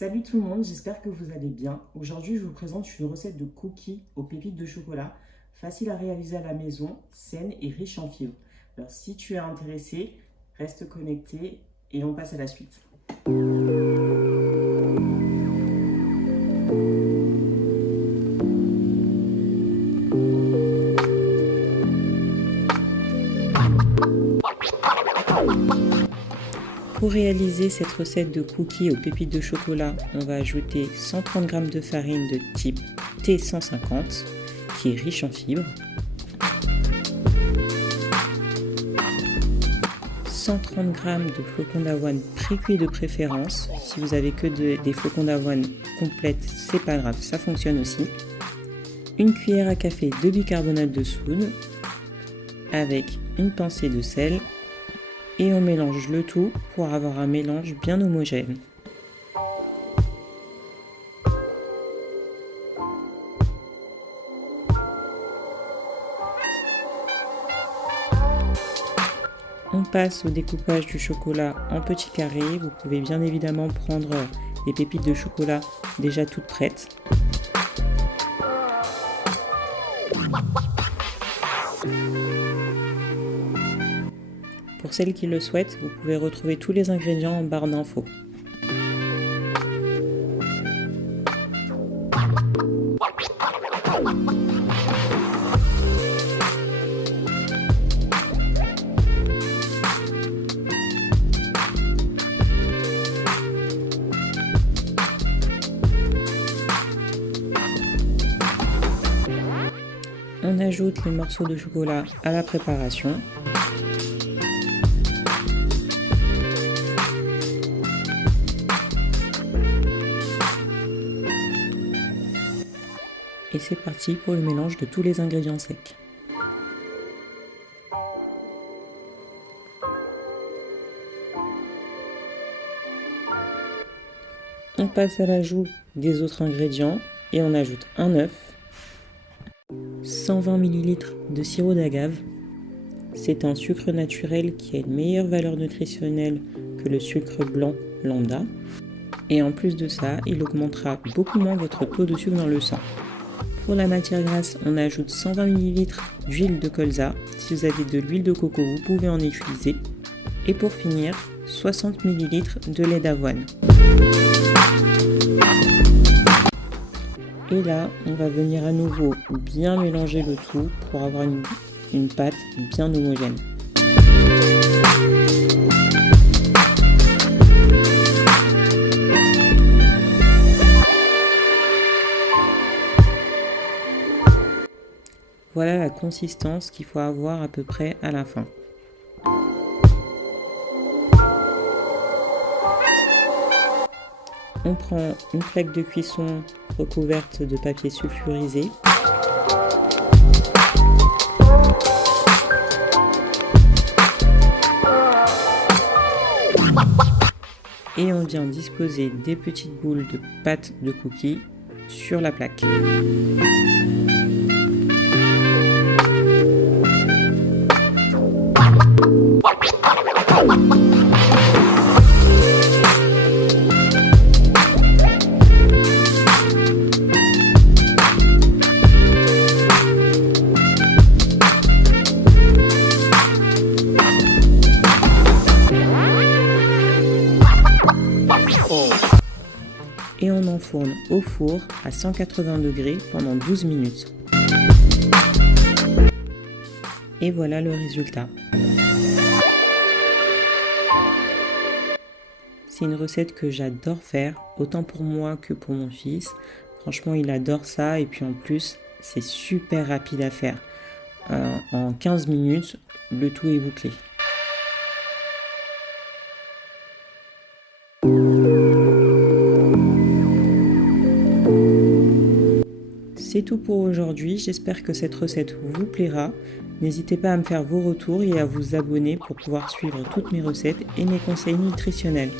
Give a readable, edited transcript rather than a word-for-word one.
Salut tout le monde, j'espère que vous allez bien. Aujourd'hui, je vous présente une recette de cookies aux pépites de chocolat, facile à réaliser à la maison, saine et riche en fibres. Alors si tu es intéressé, reste connecté et on passe à la suite. Pour réaliser cette recette de cookies aux pépites de chocolat, on va ajouter 130 g de farine de type T150 qui est riche en fibres, 130 g de flocons d'avoine pré-cuits de préférence. Si vous avez que des flocons d'avoine complètes, c'est pas grave, ça fonctionne aussi. Une cuillère à café de bicarbonate de soude avec une pincée de sel. Et on mélange le tout pour avoir un mélange bien homogène. On passe au découpage du chocolat en petits carrés. Vous pouvez bien évidemment prendre des pépites de chocolat déjà toutes prêtes. Pour celles qui le souhaitent, vous pouvez retrouver tous les ingrédients en barre d'infos. On ajoute les morceaux de chocolat à la préparation. Et c'est parti pour le mélange de tous les ingrédients secs. On passe à l'ajout des autres ingrédients et on ajoute un œuf, 120 ml de sirop d'agave. C'est un sucre naturel qui a une meilleure valeur nutritionnelle que le sucre blanc lambda. Et en plus de ça, il augmentera beaucoup moins votre taux de sucre dans le sang. Pour la matière grasse, on ajoute 120 ml d'huile de colza. Si vous avez de l'huile de coco, vous pouvez en utiliser. Et pour finir, 60 ml de lait d'avoine. Et là, on va venir à nouveau bien mélanger le tout pour avoir une pâte bien homogène. Voilà la consistance qu'il faut avoir à peu près à la fin. On prend une plaque de cuisson recouverte de papier sulfurisé. Et on vient disposer des petites boules de pâte de cookies sur la plaque. Et on enfourne au four à 180 degrés pendant 12 minutes. Et voilà le résultat. C'est une recette que j'adore faire, autant pour moi que pour mon fils. Franchement, il adore ça et puis en plus, c'est super rapide à faire. En 15 minutes, le tout est bouclé. C'est tout pour aujourd'hui, j'espère que cette recette vous plaira. N'hésitez pas à me faire vos retours et à vous abonner pour pouvoir suivre toutes mes recettes et mes conseils nutritionnels.